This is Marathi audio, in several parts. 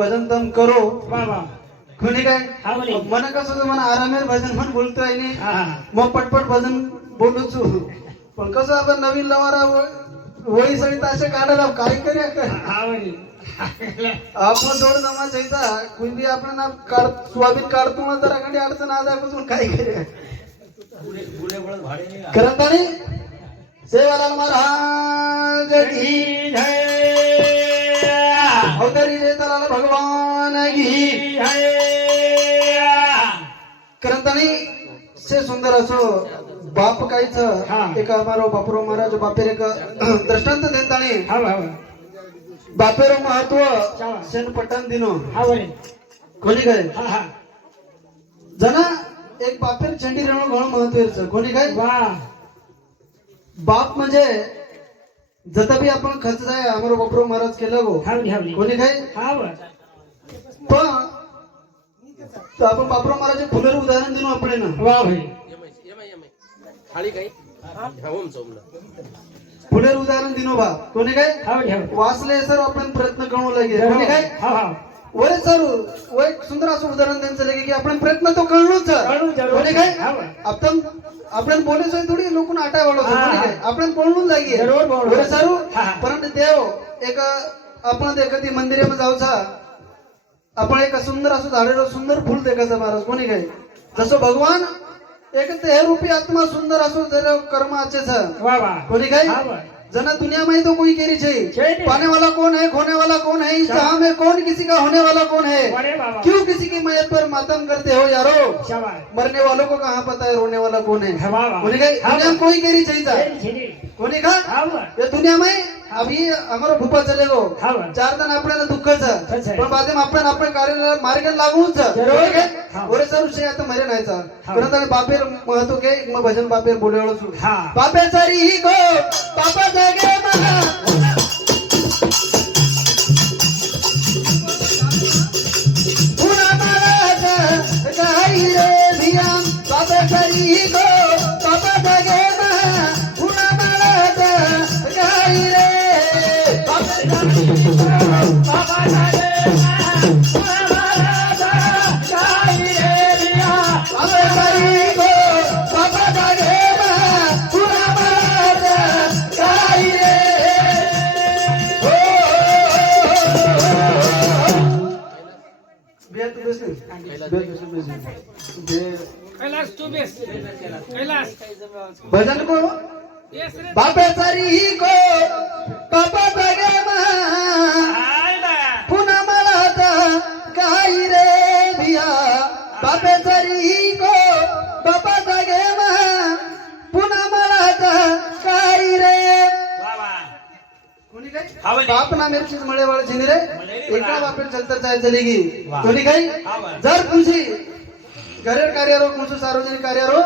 भजन तम करो. कोणी काय? म्हणे. मन कसं मला आरामेर भजन पण बोलतोय आणि हा हा. मग पटपट भजन बोलूच पण कसं आपण नवीन लवारा वळी सहित असे काढायला काय करूया हा. आपण थोडं जमा जायचा कुणी आपण ना काढ सोयाबीन काढतो ना तर अगदी अडचण आज आहे काय करूया करत आणि सेवालाल महाराज की जय. अवतारी जयतालाल भगवान की. करतानी से सुंदर असो बाप काहीच हा. एक अमारो बापरो महाराज बापेर एक दृष्टांत देतानी हा. बापेरो महत्त्व. शेण पटन दिनो हा. कोणी काय हा हा जना एक बापेर चंडी रेणू घणं महत्त्व कोणी काय बाप म्हणजे जत बी आपण खर्च आहे अमरो बापरो महाराज केलं गो. हा हा. कोणी काय हा पण आपण बापरो महाराज फुलेर उदाहरण दिनो आपण ना. वा सोमला फुलेर उदाहरण दिनो बा. कोणी काय हा हा. वाचले सर आपण प्रयत्न करू लागे कोणी काय हा हा वय सर वय सुंदर असं उदाहरण त्यांचं लगे की आपण प्रयत्न तो कळलोच जरूर. कोणी काय. आपण आपण बोलायचं थोडी लोकून आटा वाढवतो काय आपण बोलून बोलू. वय सर. परंतु देव एक आपण एखादी मंदिरामध्ये जाऊचा आपण एक सुंदर असं झाडेलं सुंदर फुल देखायचं महाराज कोणी काय जसं भगवान एक ते रूपी आत्मा सुंदर असो जर कर्म आचेच वा कोणी काय. जना दुनिया में तो कोई केरी छै। चाहिए। पाने वाला कौन है खोने वाला कौन है? इस जहां में कौन किसी का होने वाला कौन है? क्यों किसी की मैयत पर मातम करते हो यारो. मरने वालों को कहाँ पता है रोने वाला कौन है? दुनिया में कोई केरी चाहिए. कोणी का. ये दुनिया में अभी हमारा भूपा चले गो। हा. चार दिन आपल्याला दुःखच खरंच आहे. पण बाद में आपण आपण कार्य मार्ग लागूच हा. ओरे सर विषय आता मरे नाहीचा हा. परंतु आणि बापेर महत्त्व के मग भजन बापेर बोलवलं सु हा। बापे सारी ही गो बापा जागे महा। कैलास तू बेस कैलास भजन को येस रे बापे सारी ही को बापा जागे महा हाय बा. पुन्हा मला काही रे भिया. बापे सारी को बापा जागे महा पुन्हा मला काही रे? कोणी काय हा म्हणे. बाप ना मेरे चीज मळे वाले जिनी रे. एका बापेर चलतर चाय चलेगी वाह. कोणी काय हा वा. जर कुंशी घरेर कार्यारो कुंशी सार्वजनिक कार्यारो.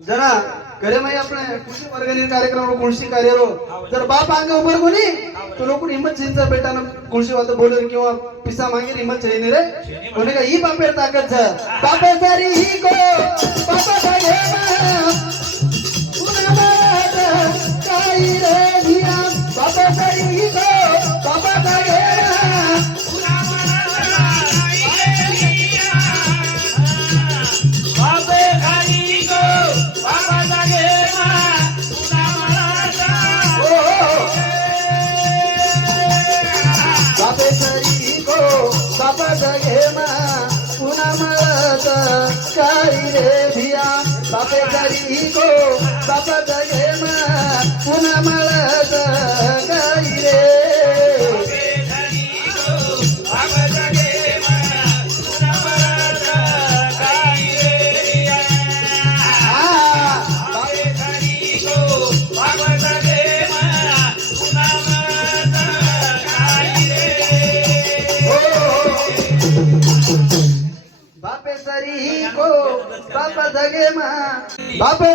જરા ઘરે માં આપણે કૃષિ વર્ગની કાર્યક્રમો કૃષિ કાર્યરો જર બાપ આંગે ઉભર કોની તો લોકો હિંમત છે સર બેટા કૃષિ વાતો બોલે કેવા પૈસા માંગે હિંમત છે ને રે કોને ઈ બાપે તાકાત છે બાપે સારી હી કો બાપા ભાઈ बापा सागे पुन्हा मला रे बापे को बापा जगे मा बापे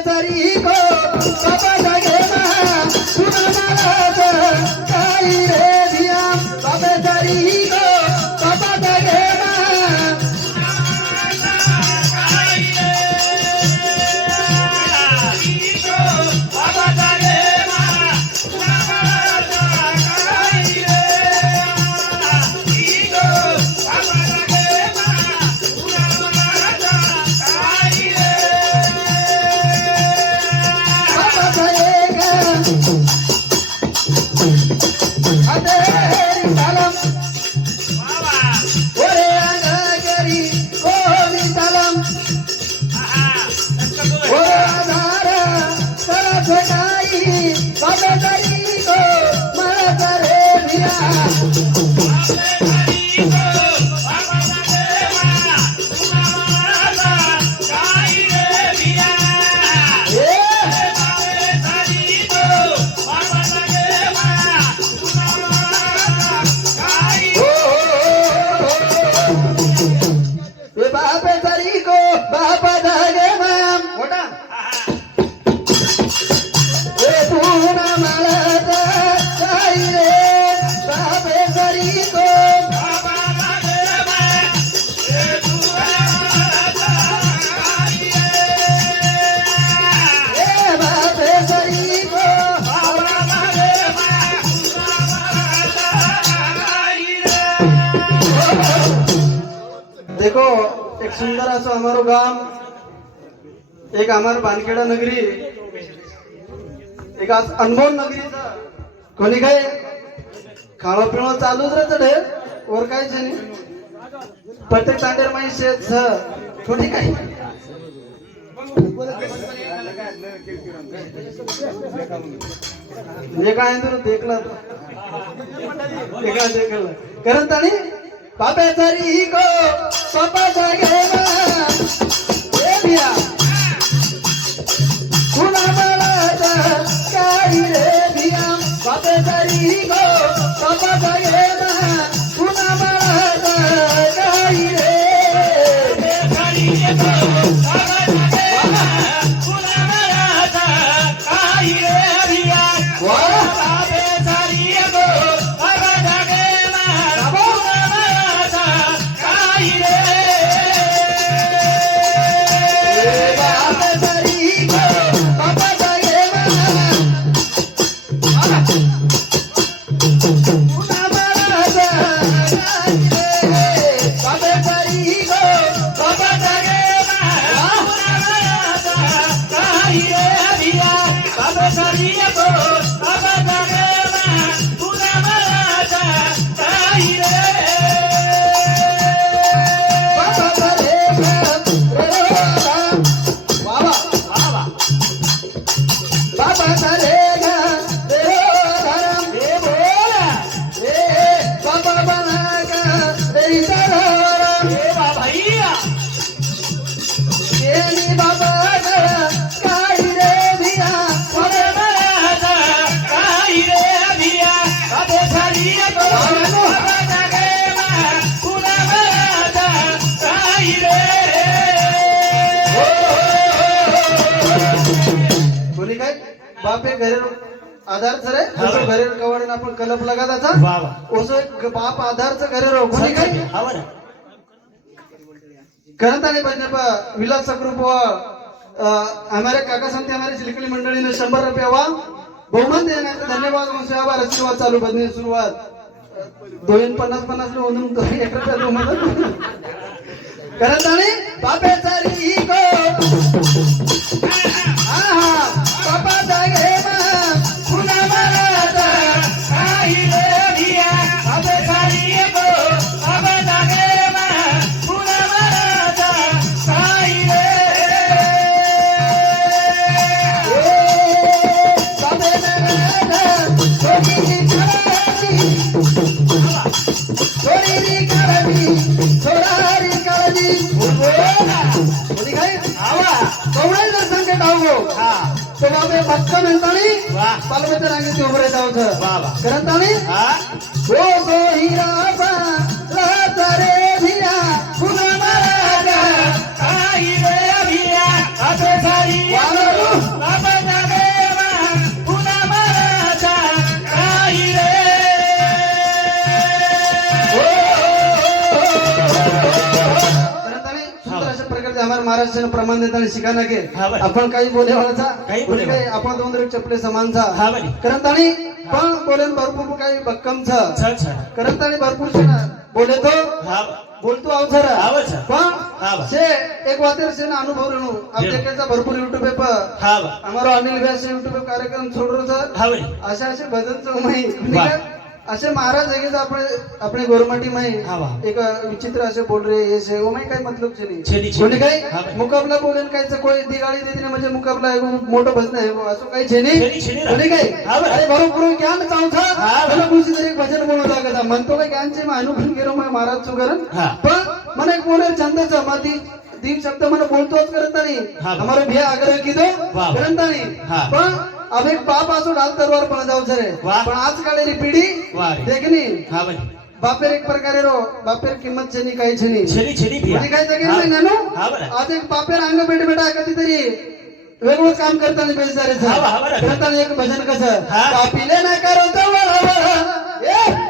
सुंदर असो हमारो गाम एक हमार बानखेडा नगरी एक आज अनमोल नगरीचा कोणी काय खाणं पिणं चालूच राहत ढेर? वर काय नाही प्रत्येक तांडेर माही शेत छ कोणी काय? हे काय देखलं देखला देखला. कारण ताणी बाप्याचा री को बापाचा घेला बापे घरे आधार सरे जसं घरे कवडन आपण कलप लगा त्याचा बाप आधारचं घरे रो कोणी काय? करत आले पाहिजे पा विलास ग्रुप व हमारे काका संती हमारे चिलकली मंडळीने शंभर रुपये वा. बहुमान देण्याचा धन्यवाद म्हणून आभार आशीर्वाद चालू बदली सुरुवात. दोन पन्नास पन्नास म्हणून दोन एक रुपया म्हणून. करत आले बापेचा री गो पक्का म्हणतानी पालवेच्या रांगेत उभं राहत करतानी ओ तो महाराष्ट्राने प्रमाण देताना शिकाना के हा बरं. आपण काही काही काही आपण दोन चपले समानचा हा बरं. करतानी पण बोलेन भरपूर काही भक्कमचा करतानी भरपूर शे ना बोले तो? बोलतो आवच. हा पण बा. से एक वातेर से ना अनुभव रेणू. आपल्याकडचा भरपूर युट्यूब पे हमारा अनिल व्यास युट्यूब कार्यक्रम छोडरो सर असे असे भजन वा. असे महाराज आहे आपण आपण गोरमटी में एक विचित्र असे बोल रे हे से ओ मैं कई मतलब से नहीं. कोणी काही मुकाबला बोलेन काय कोणी दिगाळी देते ना म्हणजे मुकाबला आहे मोठं भजन आहे. असं काही छे नाही. कोणी काही? अरे बरोबर ज्ञान चाव था मला कुछ तरी भजन बोलू लागत म्हणतो काय ज्ञान चे मानू पण गेलो मैं महाराज सुगरण. पण मला एक बोले छंदाचा माती. दीप शब्द मला बोलतोच करत नाही. हमारे भैया आग्रह की दो करत नाही. पण अभी पाप आज आजो ढाल तलवार पण जाऊ छे पण आज काळेरी पिढी देखनी हा भाई बापेर एक प्रकारे रो बापेर किंमत छेनी काही छेनी. छेनी छेनी म्हणजे काय जगे नाही ना आज एक बापेर अंग बेट बेटा कधीतरी वेगळं काम करताना बेजारे करताना एक भजन कसं? बापीले नाही करो जवळ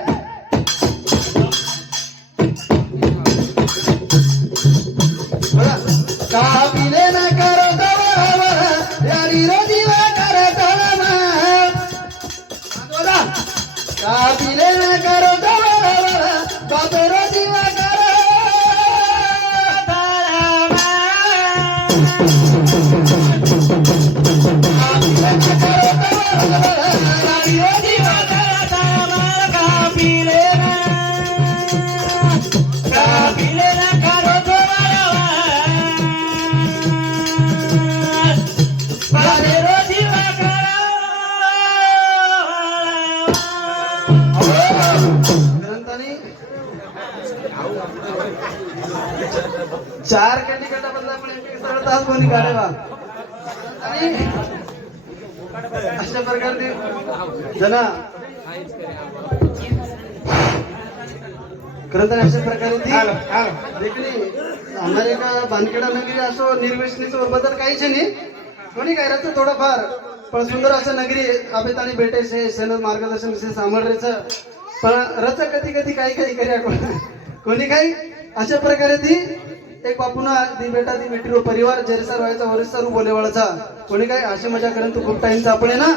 अशा प्रकारचे जना. खरं तर अशा प्रकारे आम्हाला एका बांधकडा नगरी असो निर्वेशनीचं बदल काहीच नाही. कोणी काय राहतं थोडंफार पण सुंदर असं नगरी अभेताने भेटे से सेनद मार्गदर्शन से सांभाळरेचं पण रच कधी कधी काही काही करी आठवण. कोणी काही? अशा प्रकारे ती एक बापुना दी बेटा दी बेटी परिवार जेरसर व्हायचा वरिष्ठ रू बोलेवाळाचा. कोणी काय अशी मजा करेन तू खूप टाइम सापडे ना?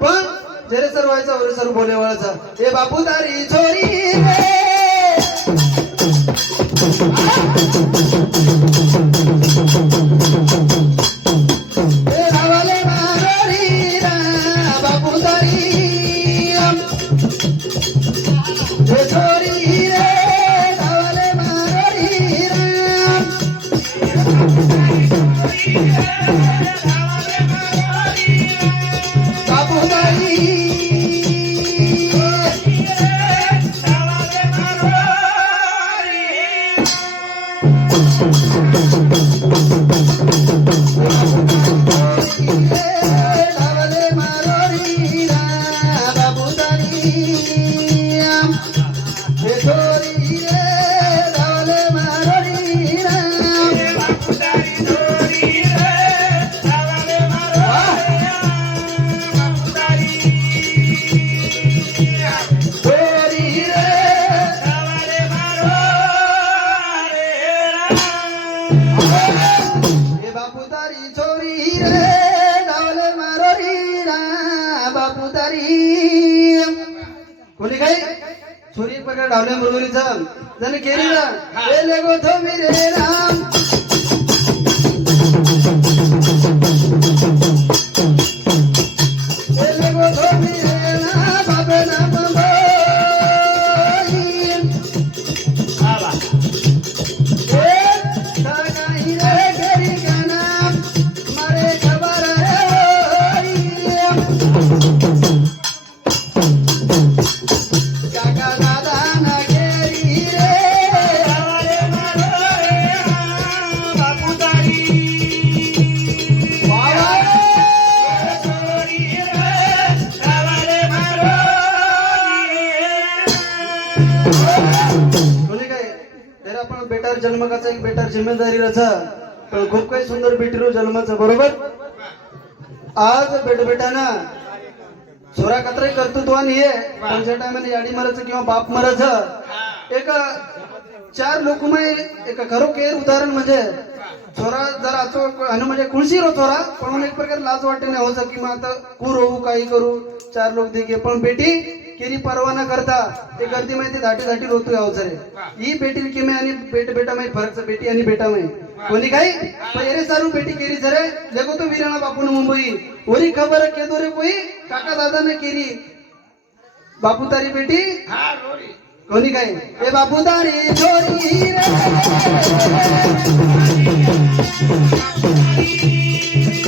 पण जेरेसर व्हायचा वरिष्ठ रू बोलेवाळाचा. हे बापू तारी छोरी रे. मारोरी रा बापू तारी. कोणी काय? तर आपण बेटार जन्मकाचा एक बेटार जिम्मेदारी रचा. पण खूप काही सुंदर बेटरू जन्माचं बरोबर? आज बेटबेटाना छोरा कत्र कर्तृत्व ये. पण ज्या याडी मरायचं किंवा बाप मरायचं एक चार लोकमय एक खरोखेर उदाहरण म्हणजे छोरा जर असो आणि म्हणजे कुळशी रो छोरा पण एक प्रकार लाज वाटते नाही. हो की मग आता कू होऊ काही करू चार लोक देखील पण बेटी केरी परवाना करता ते गर्दी माहिती धाटी धाटी रोतू अवसरे ही बेटी किमे आणि बेट बेटा माही फरकचा बेटी आणि बेटा माही कोणी काही? पहिले सारू बेटी केरी जरे लेगो तो वीराणा बापून मुंबई. वरी खबर केदो रे कोई? काका दादा ने केरी बापू तारी बेटी कोणी काय ए बापू तारी छोरी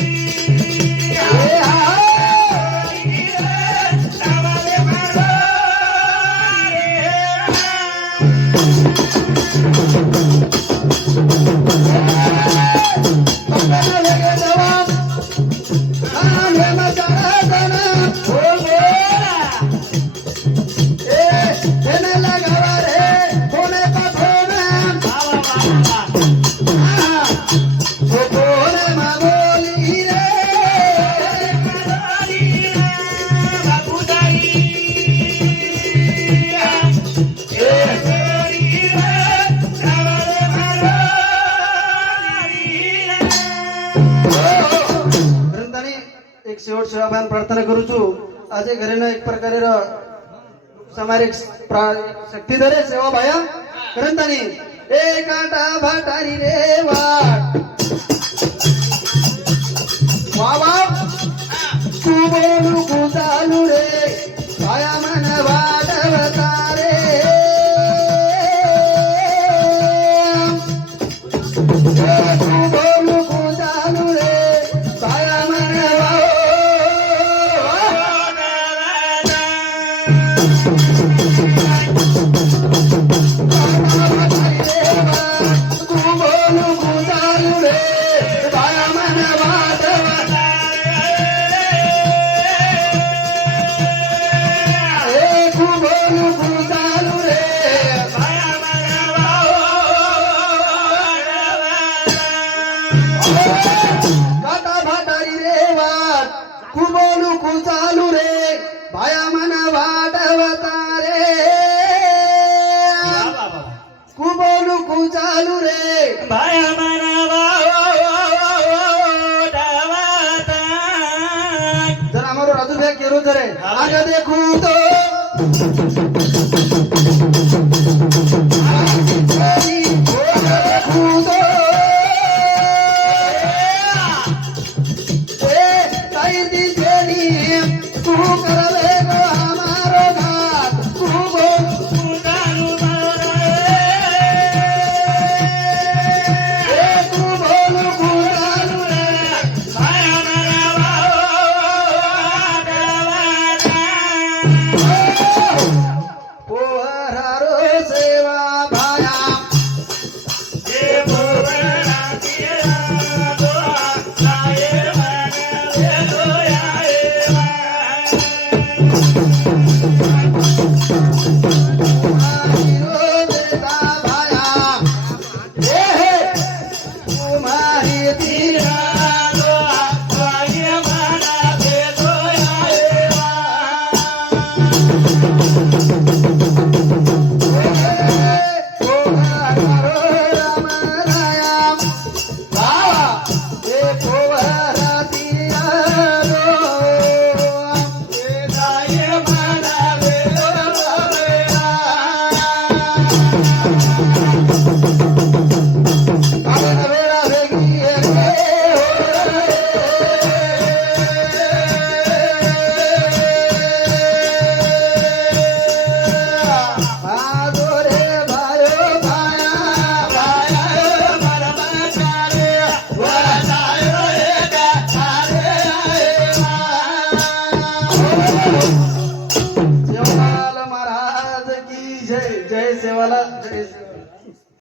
આજે ઘરેના એક પ્રકારે સમારે શક્તિ ધરે સેવા ભાયા ગ્રંથાની એ કાંટા ભાટારી રે વાટ